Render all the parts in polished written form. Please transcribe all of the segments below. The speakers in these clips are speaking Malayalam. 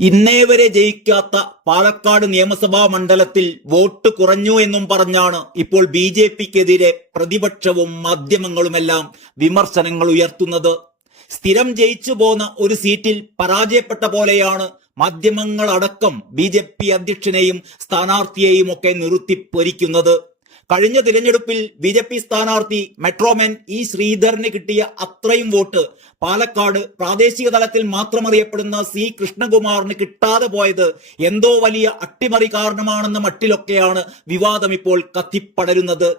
ഇന്നേ വരെ ജയിക്കാത്ത പാലക്കാട് നിയമസഭാ മണ്ഡലത്തിൽ വോട്ട് കുറഞ്ഞു എന്നും പറഞ്ഞാണ് ഇപ്പോൾ ബി.ജെ.പിക്കെതിരെ പ്രതിപക്ഷവും മാധ്യമങ്ങളുമെല്ലാം വിമർശനങ്ങൾ ഉയർത്തുന്നത്. സ്ഥിരം ജയിച്ചു പോന്ന ഒരു സീറ്റിൽ പരാജയപ്പെട്ട പോലെയാണ് മാധ്യമങ്ങളടക്കം ബി.ജെ.പി അധ്യക്ഷനെയും സ്ഥാനാർത്ഥിയെയും ഒക്കെ നിർത്തിപ്പൊരിക്കുന്നത്. കഴിഞ്ഞ തിരഞ്ഞെടുപ്പിൽ ബി.ജെ.പി സ്ഥാനാർത്ഥി മെട്രോമാൻ ഇ ശ്രീധരന് കിട്ടിയ അത്രയും വോട്ട് പാലക്കാട് പ്രാദേശിക തലത്തിൽ മാത്രം അറിയപ്പെടുന്ന സി കൃഷ്ണകുമാറിന് കിട്ടാതെ പോയത് എന്തോ വലിയ അട്ടിമറി കാരണമാണെന്ന മട്ടിലൊക്കെയാണ് വിവാദം ഇപ്പോൾ കത്തിപ്പടരുന്നത്.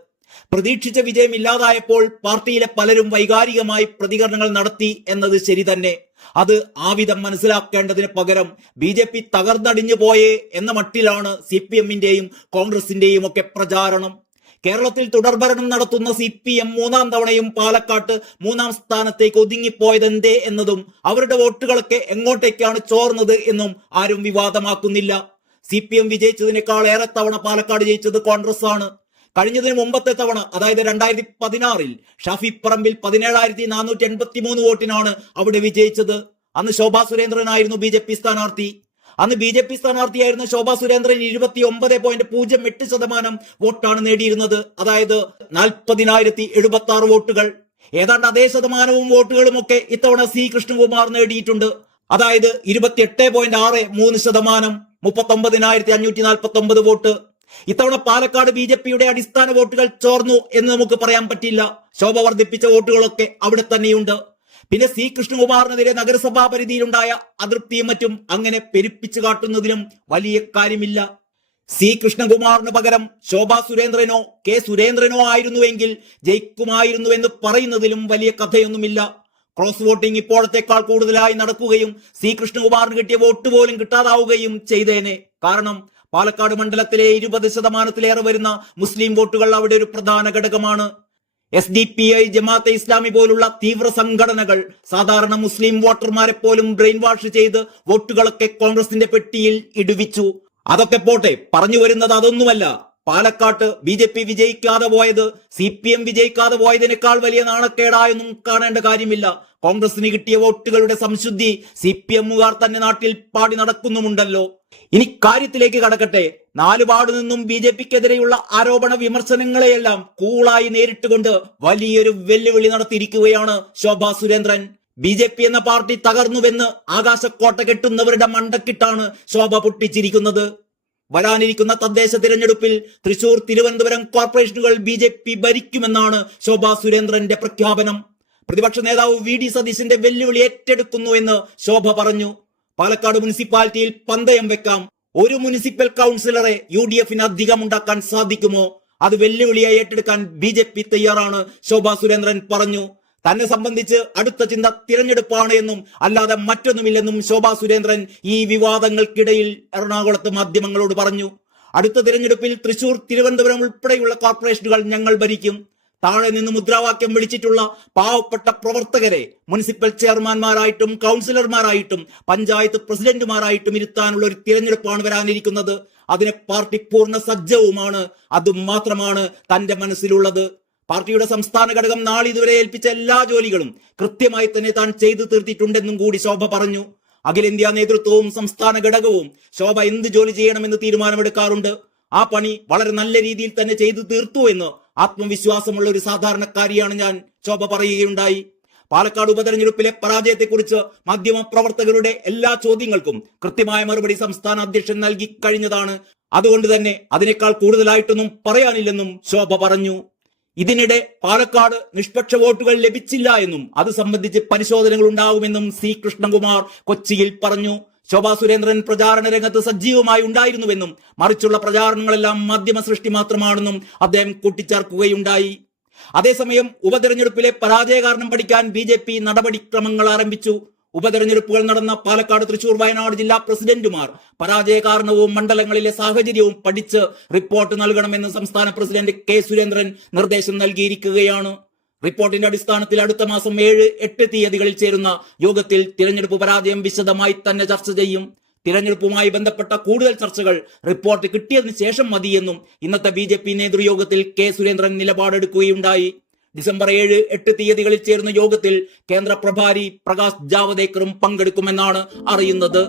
പ്രതീക്ഷിച്ച വിജയം ഇല്ലാതായപ്പോൾ പാർട്ടിയിലെ പലരും വൈകാരികമായി പ്രതികരണങ്ങൾ നടത്തി എന്നത് ശരി തന്നെ. അത് ആവിധം മനസ്സിലാക്കേണ്ടതിന് പകരം ബി.ജെ.പി തകർന്നടിഞ്ഞു പോയേ എന്ന മട്ടിലാണ് CPM-ന്റെയും കോൺഗ്രസിന്റെയും ഒക്കെ പ്രചാരണം. കേരളത്തിൽ തുടർഭരണം നടത്തുന്ന CPM മൂന്നാം തവണയും പാലക്കാട്ട് മൂന്നാം സ്ഥാനത്തേക്ക് ഒതുങ്ങിപ്പോയതെന്തേ എന്നതും അവരുടെ വോട്ടുകളൊക്കെ എങ്ങോട്ടേക്കാണ് ചോർന്നത് എന്നും ആരും വിവാദമാക്കുന്നില്ല. CPM വിജയിച്ചതിനേക്കാൾ ഏറെ തവണ പാലക്കാട് ജയിച്ചത് കോൺഗ്രസ് ആണ്. കഴിഞ്ഞതിന് മുമ്പത്തെ തവണ, അതായത് 2016 ഷാഫി പറമ്പിൽ 17,483 വോട്ടിനാണ് അവിടെ വിജയിച്ചത്. അന്ന് ശോഭാ സുരേന്ദ്രനായിരുന്നു ബി.ജെ.പി സ്ഥാനാർത്ഥി. അന്ന് ബി.ജെ.പി സ്ഥാനാർത്ഥിയായിരുന്ന ശോഭാ സുരേന്ദ്രൻ 29.08% വോട്ടാണ് നേടിയിരുന്നത്. അതായത് 40,076 വോട്ടുകൾ. ഏതാണ്ട് അതേ ശതമാനവും വോട്ടുകളും ഒക്കെ ഇത്തവണ സി കൃഷ്ണകുമാർ നേടിയിട്ടുണ്ട്. അതായത് 28.63%, 39,549 വോട്ട്. ഇത്തവണ പാലക്കാട് ബി.ജെ.പിയുടെ അടിസ്ഥാന വോട്ടുകൾ ചോർന്നു എന്ന് നമുക്ക് പറയാൻ പറ്റില്ല. ശോഭ വർദ്ധിപ്പിച്ച വോട്ടുകളൊക്കെ അവിടെ തന്നെയുണ്ട്. പിന്നെ സി കൃഷ്ണകുമാറിനെതിരെ നഗരസഭാ പരിധിയിലുണ്ടായ അതൃപ്തിയും മറ്റും അങ്ങനെ പെരുപ്പിച്ചു കാട്ടുന്നതിലും വലിയ കാര്യമില്ല. സി കൃഷ്ണകുമാറിന് പകരം ശോഭാ സുരേന്ദ്രനോ കെ സുരേന്ദ്രനോ ആയിരുന്നുവെങ്കിൽ ജയിക്കുമായിരുന്നുവെന്ന് പറയുന്നതിലും വലിയ കഥയൊന്നുമില്ല. ക്രോസ് വോട്ടിംഗ് ഇപ്പോഴത്തെക്കാൾ കൂടുതലായി നടക്കുകയും സി കൃഷ്ണകുമാറിന് കിട്ടിയ വോട്ട് പോലും കിട്ടാതാവുകയും ചെയ്തേനെ. കാരണം പാലക്കാട് മണ്ഡലത്തിലെ 20%-ലേറെ വരുന്ന മുസ്ലിം വോട്ടുകൾ അവിടെ ഒരു പ്രധാന ഘടകമാണ്. SDPI, ജമാഅത്തെ ഇസ്ലാമി പോലുള്ള തീവ്ര സംഘടനകൾ സാധാരണ മുസ്ലിം വോട്ടർമാരെ പോലും ബ്രെയിൻ വാഷ് ചെയ്ത് വോട്ടുകളൊക്കെ കോൺഗ്രസിന്റെ പെട്ടിയിൽ ഇടുവിച്ചു. അതൊക്കെ പോട്ടെ, പറഞ്ഞു വരുന്നത് അതൊന്നുമല്ല. പാലക്കാട്ട് ബി.ജെ.പി വിജയിക്കാതെ പോയത് CPM വിജയിക്കാതെ പോയതിനേക്കാൾ വലിയ നാണക്കേടായൊന്നും കാണേണ്ട കാര്യമില്ല. കോൺഗ്രസിന് കിട്ടിയ വോട്ടുകളുടെ സംശുദ്ധി CPM-കാർ തന്നെ നാട്ടിൽ പാടി നടക്കുന്നുമുണ്ടല്ലോ. ഇനി കാര്യത്തിലേക്ക് കടക്കട്ടെ. നാലുപാടു നിന്നും ബി.ജെ.പിക്കെതിരെയുള്ള ആരോപണ വിമർശനങ്ങളെയെല്ലാം കൂളായി നേരിട്ടുകൊണ്ട് വലിയൊരു വെല്ലുവിളി നടത്തിയിരിക്കുകയാണ് ശോഭാ സുരേന്ദ്രൻ. ബി.ജെ.പി എന്ന പാർട്ടി തകർന്നുവെന്ന് ആകാശക്കോട്ട കെട്ടുന്നവരുടെ മണ്ടക്കിട്ടാണ് ശോഭ പൊട്ടിച്ചിരിക്കുന്നത്. വരാനിരിക്കുന്ന തദ്ദേശ തിരഞ്ഞെടുപ്പിൽ തൃശൂർ, തിരുവനന്തപുരം കോർപ്പറേഷനുകൾ ബി.ജെ.പി ഭരിക്കുമെന്നാണ് ശോഭാ സുരേന്ദ്രന്റെ പ്രഖ്യാപനം. പ്രതിപക്ഷ നേതാവ് VD സതീശന്റെ വെല്ലുവിളി ഏറ്റെടുക്കുന്നു എന്ന് ശോഭ പറഞ്ഞു. പാലക്കാട് മുനിസിപ്പാലിറ്റിയിൽ പന്തയം വെക്കാം. ഒരു മുനിസിപ്പൽ കൗൺസിലറെ UDF-ന് അധികം ഉണ്ടാക്കാൻ സാധിക്കുമോ? അത് വെല്ലുവിളിയായി ഏറ്റെടുക്കാൻ ബി.ജെ.പി തയ്യാറാണ് ശോഭാ സുരേന്ദ്രൻ പറഞ്ഞു. തന്നെ സംബന്ധിച്ച് അടുത്ത ചിന്ത തിരഞ്ഞെടുപ്പാണ് എന്നും അല്ലാതെ മറ്റൊന്നുമില്ലെന്നും ശോഭാ സുരേന്ദ്രൻ ഈ വിവാദങ്ങൾക്കിടയിൽ എറണാകുളത്ത് മാധ്യമങ്ങളോട് പറഞ്ഞു. അടുത്ത തിരഞ്ഞെടുപ്പിൽ തൃശൂർ, തിരുവനന്തപുരം ഉൾപ്പെടെയുള്ള കോർപ്പറേഷനുകൾ ഞങ്ങൾ ഭരിക്കും. താഴെ നിന്ന് മുദ്രാവാക്യം വിളിച്ചിട്ടുള്ള പാവപ്പെട്ട പ്രവർത്തകരെ മുനിസിപ്പൽ ചെയർമാൻമാരായിട്ടും കൗൺസിലർമാരായിട്ടും പഞ്ചായത്ത് പ്രസിഡന്റുമാരായിട്ടും ഇരുത്താനുള്ള ഒരു തിരഞ്ഞെടുപ്പാണ് വരാനിരിക്കുന്നത്. അതിന് പാർട്ടി പൂർണ്ണ സജ്ജവുമാണ്. അതുമാത്രമാണ് തന്റെ മനസ്സിലുള്ളത്. പാർട്ടിയുടെ സംസ്ഥാന ഘടകം നാളിതുവരെ ഏൽപ്പിച്ച എല്ലാ ജോലികളും കൃത്യമായി തന്നെ താൻ ചെയ്തു തീർത്തിട്ടുണ്ടെന്നും കൂടി ശോഭ പറഞ്ഞു. അഖിലേന്ത്യാ നേതൃത്വവും സംസ്ഥാന ഘടകവും ശോഭ എന്ത് ജോലി ചെയ്യണമെന്ന് തീരുമാനമെടുക്കാറുണ്ട്. ആ പണി വളരെ നല്ല രീതിയിൽ തന്നെ ചെയ്തു തീർത്തു എന്ന് ആത്മവിശ്വാസമുള്ള ഒരു സാധാരണക്കാരിയാണ് ഞാൻ, ശോഭ പറയുകയുണ്ടായി. പാലക്കാട് ഉപതെരഞ്ഞെടുപ്പിലെ പരാജയത്തെക്കുറിച്ച് മാധ്യമ പ്രവർത്തകരുടെ എല്ലാ ചോദ്യങ്ങൾക്കും കൃത്യമായ മറുപടി സംസ്ഥാന അധ്യക്ഷൻ നൽകി കഴിഞ്ഞതാണ്. അതുകൊണ്ട് തന്നെ അതിനേക്കാൾ കൂടുതലായിട്ടൊന്നും പറയാനില്ലെന്നും ശോഭ പറഞ്ഞു. ഇതിനിടെ പാലക്കാട് നിഷ്പക്ഷ വോട്ടുകൾ ലഭിച്ചില്ല എന്നും അത് സംബന്ധിച്ച് പരിശോധനകൾ ഉണ്ടാകുമെന്നും സി കൃഷ്ണകുമാർ കൊച്ചിയിൽ പറഞ്ഞു. ശോഭാ സുരേന്ദ്രൻ പ്രചാരണ രംഗത്ത് സജീവമായി ഉണ്ടായിരുന്നുവെന്നും മറിച്ചുള്ള പ്രചാരണങ്ങളെല്ലാം മാധ്യമ സൃഷ്ടി മാത്രമാണെന്നും അദ്ദേഹം കൂട്ടിച്ചേർക്കുകയുണ്ടായി. അതേസമയം ഉപതെരഞ്ഞെടുപ്പിലെ പരാജയ കാരണം പഠിക്കാൻ ബി.ജെ.പി നടപടിക്രമങ്ങൾ ആരംഭിച്ചു. ഉപതെരഞ്ഞെടുപ്പുകൾ നടന്ന പാലക്കാട്, തൃശൂർ, വയനാട് ജില്ലാ പ്രസിഡന്റുമാർ പരാജയ കാരണവും മണ്ഡലങ്ങളിലെ സാഹചര്യവും പഠിച്ച് റിപ്പോർട്ട് നൽകണമെന്ന് സംസ്ഥാന പ്രസിഡന്റ് കെ സുരേന്ദ്രൻ നിർദ്ദേശം നൽകിയിരിക്കുകയാണ്. റിപ്പോർട്ടിന്റെ അടിസ്ഥാനത്തിൽ അടുത്ത മാസം 7, 8 തീയതികളിൽ ചേരുന്ന യോഗത്തിൽ തിരഞ്ഞെടുപ്പ് പരാജയം വിശദമായി തന്നെ ചർച്ച ചെയ്യും. തിരഞ്ഞെടുപ്പുമായി ബന്ധപ്പെട്ട കൂടുതൽ ചർച്ചകൾ റിപ്പോർട്ട് കിട്ടിയതിനു ശേഷം മതിയെന്നും ഇന്നത്തെ ബി.ജെ.പി നേതൃയോഗത്തിൽ കെ സുരേന്ദ്രൻ നിലപാടെടുക്കുകയുണ്ടായി. ഡിസംബർ 7, 8 തീയതികളിൽ ചേരുന്ന യോഗത്തിൽ കേന്ദ്ര പ്രഭാരി പ്രകാശ് ജാവദേക്കറും പങ്കെടുക്കുമെന്നാണ് അറിയുന്നത്.